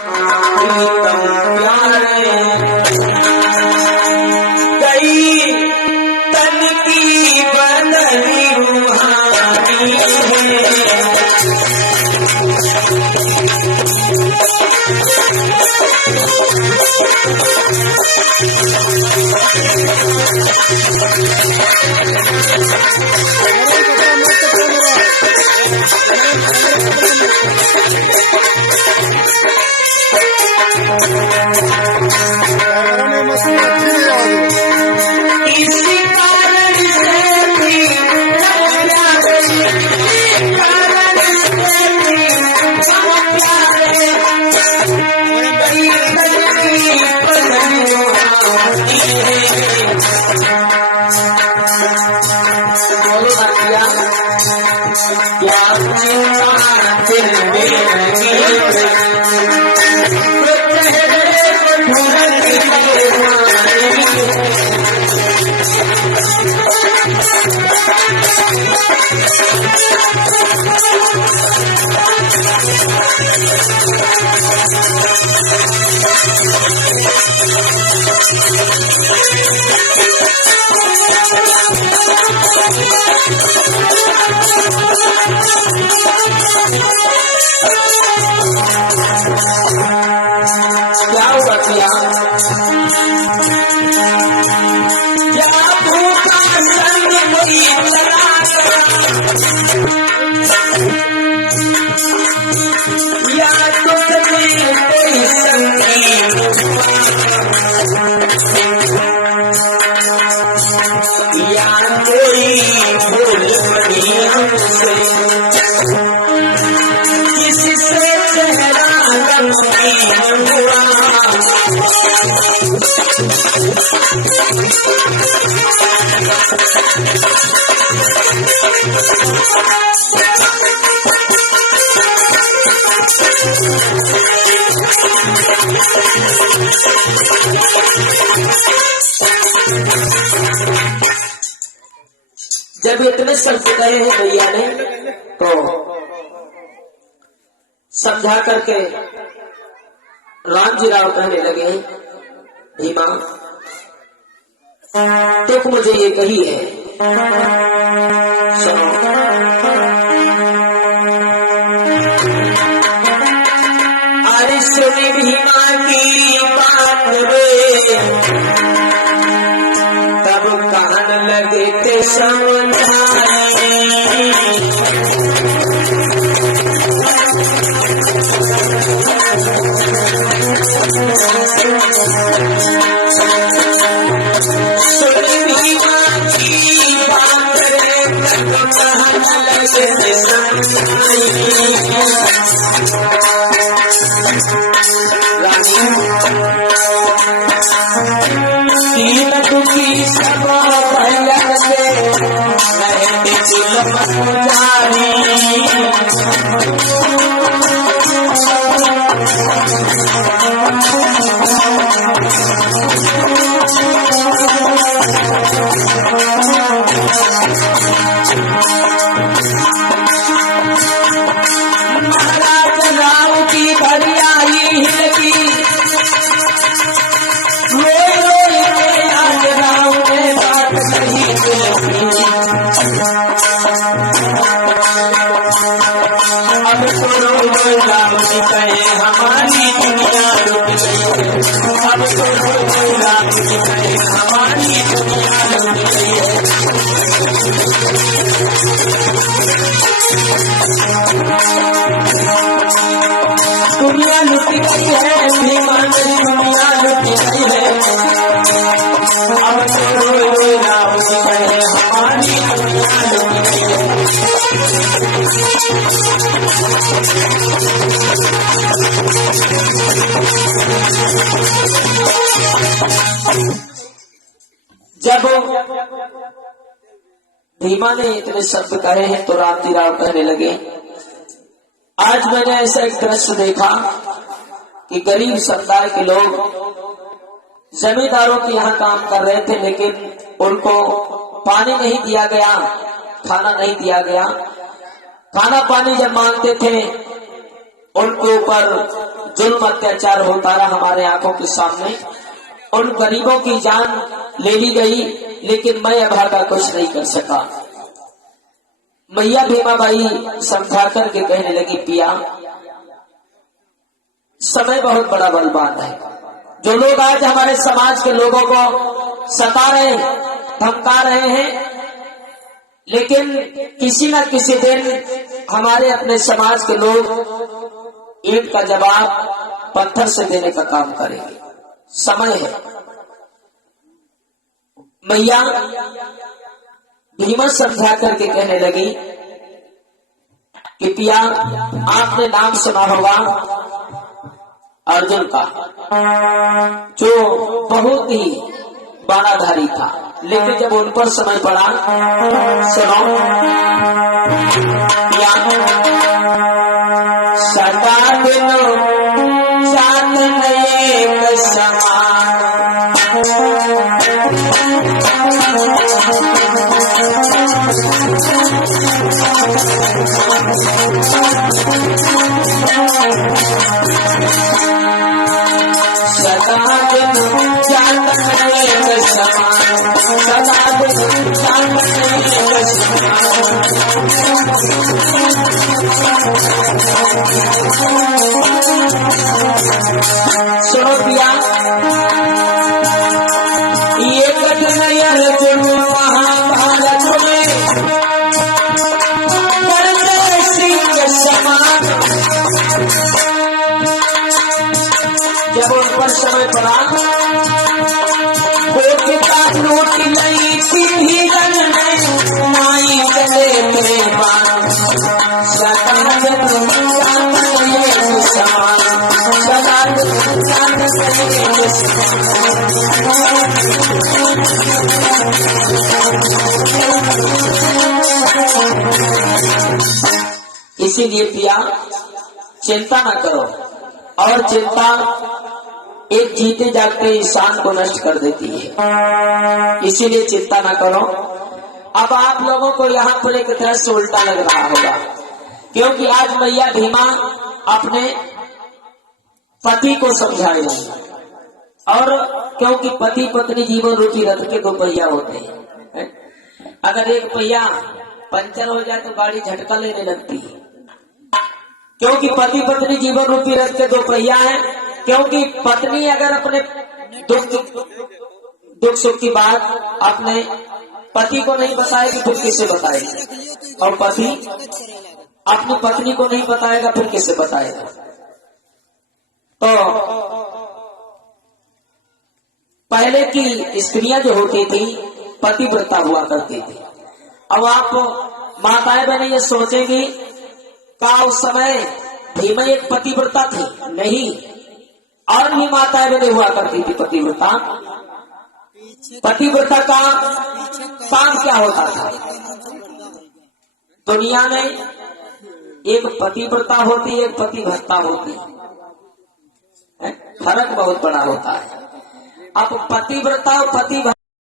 प्रीतम प्यारे कई तन की बनली रूहानी है। जब इतने शब्द कहे हैं भैया ने तो समझा करके रामजी राव कहने लगे, भीमा तुक मुझे ये कही है, सुनो। अरे सुने भीमा की बात रे, तब कान लगे थे समझाने। दुनिया लुटी गई है, भीमा दुनिया लुटी गई है। अब तो रोई राम की कहे हमारी दुनिया लुटी गई है। जब भीमा ने इतने शब्द कहे हैं तो रामजी राव कहने लगे, आज मैंने ऐसा एक दृश्य देखा कि गरीब समुदाय के लोग जमींदारों के यहाँ काम कर रहे थे, लेकिन उनको पानी नहीं दिया गया, खाना नहीं दिया गया। खाना पानी जब मांगते थे उनके ऊपर जुल्म अत्याचार होता रहा हमारे आंखों के सामने, उन गरीबों की जान ले ली गई, लेकिन मैं अभागा कुछ नहीं कर सका। मैया भीमाबाई समझा करके कहने लगी, पिया समय बहुत बड़ा बलवान है। जो लोग आज हमारे समाज के लोगों को सता रहे, धमका रहे हैं, लेकिन किसी न किसी दिन हमारे अपने समाज के लोग ईंट का जवाब पत्थर से देने का काम करेंगे। समय है। मैया भीमा समझा करके कहने लगी कि पिया आपने नाम सुना होगा अर्जुन का, जो बहुत ही बाणाधारी था, लेकिन जब उन पर समय पड़ा, सुनो, सदा दिन चांद नए समान, सदा दिन चांद नए समान, सदा दिन चांद नए समान। सुनो पिया, ये कठिन अर्जुन महाभारत में करते सिंह समान। जब उन पर समय पड़ा, कोटिका लूट ली थी भीगन में, माई चले प्रेमान। सदा दिन चांद नए समान, सदा दिन चांद नए समान। इसीलिए पिया चिंता ना करो, और चिंता एक जीते जागते इंसान को नष्ट कर देती है। इसीलिए चिंता ना करो। अब आप लोगों को यहाँ पर एक दृश्य उल्टा लग रहा होगा, क्योंकि आज मैया भीमा अपने पति को समझाए नहीं, और क्योंकि पति पत्नी जीवन रूपी रथ के दो पहिया होते हैं। अगर एक पहिया पंचर हो जाए तो गाड़ी झटका लेने लगती है, क्योंकि पति पत्नी जीवन रूपी रथ के दो पहिया हैं। क्योंकि पत्नी अगर अपने दुख सुख की बात अपने पति को नहीं बताएगी, फिर किसे बताएगी, और पति अपनी पत्नी को नहीं बताएगा, फिर किसे बताएगा। तो पहले की स्त्रियां जो होती थी पतिव्रता हुआ करती थी। अब आप माताएं बहनें ये सोचेंगी का उस समय भीमा एक पतिव्रता थी? नहीं, और भी माताएं बहनें हुआ करती थी पतिव्रता। पतिव्रता का काम क्या होता था? दुनिया में एक पतिव्रता होती, एक पतिभ्रता होती, फर्क बहुत बड़ा होता है। अब पतिव्रता और पति